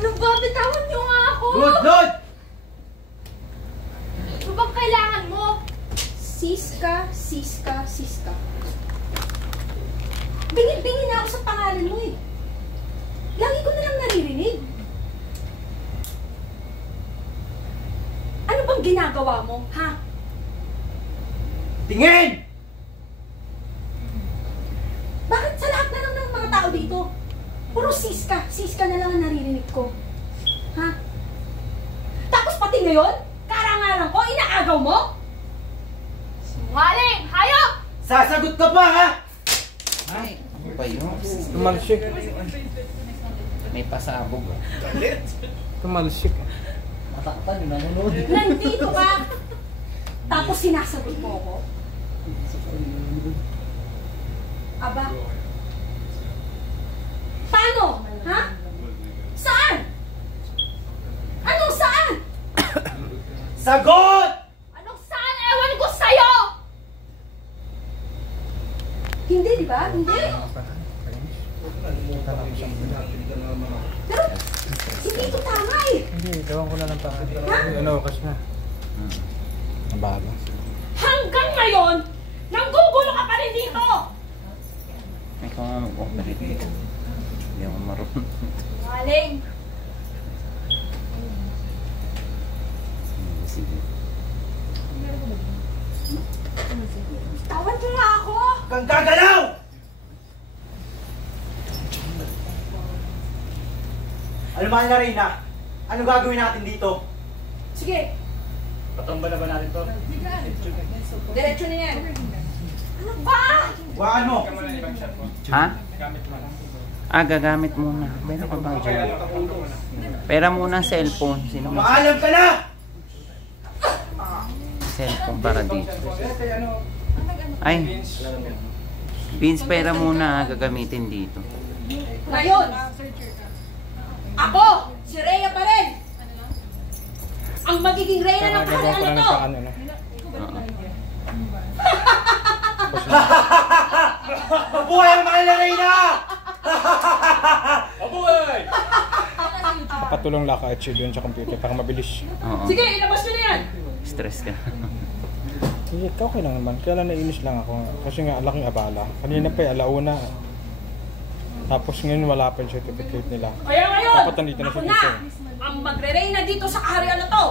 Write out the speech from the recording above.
Ano ba? Bitawan niyo nga ako! Lord! Ano bang kailangan mo? Siska. Bingit-bingit na ako sa pangalan mo eh. Lagi ko na lang naririnig. Ano bang ginagawa mo, ha? Tingin! Bakit sa lahat na lang ng mga tao dito? Puro siska na lang ang naririnig ko. Ha? Tapos pati ngayon, karangalan ko, inaagaw mo? Sinungaling! Hayop! Sasagot ka pa, ha? Ay, ano ba yun? Tumalsik. May pasabog. Tumalsik. Matakpan yung nanonood. Nandito ka! Tapos sinasagot mo ako? Aba? Paano? Ha? Saan? Anong saan? Sagot! Anong saan? Ewan ko sa'yo! Hindi, di ba? Hindi. Pero, hindi ito tama eh. Hindi, gawin ko na lang pangalan. Ano, kas na. Nabago. Hanggang ngayon, nanggugulo ka pa rin dito! Ikaw nga mag-operate dito. Hindi ako marunong. Sinungaling! Sige. Tawan mo nga ako! Kang gagalaw! Ano mahal na Reyna? Ano gagawin natin dito? Sige, Patamba na ba natin to? diretso na yan. Ano ba? Huwaan mo! Ha? Gagamit muna. Meron ka bang dyan? Pera muna cellphone. Sino mo? Maalam ka na! Cellphone para dito. Ay. Vince, pera muna gagamitin dito. Ngayon, ako, si Rhea pa rin. Ang magiging Reyna ng kaharian na to. Mabuhay ang mahal na Reyna! Mabuhay! Patulong lang ka HUD yun sa computer para mabilis. Oo. Sige, ilabas nyo na yan. Stress ka. Hindi, okay lang naman. Kaya lang nainis lang ako. Kasi nga, laking abala. Kanina pa alauna. Tapos ngayon wala pa yung certificate nila. Kaya ngayon, Dapat nandito na ako si na Tito. ang magre-Reyna dito sa kaharian na to.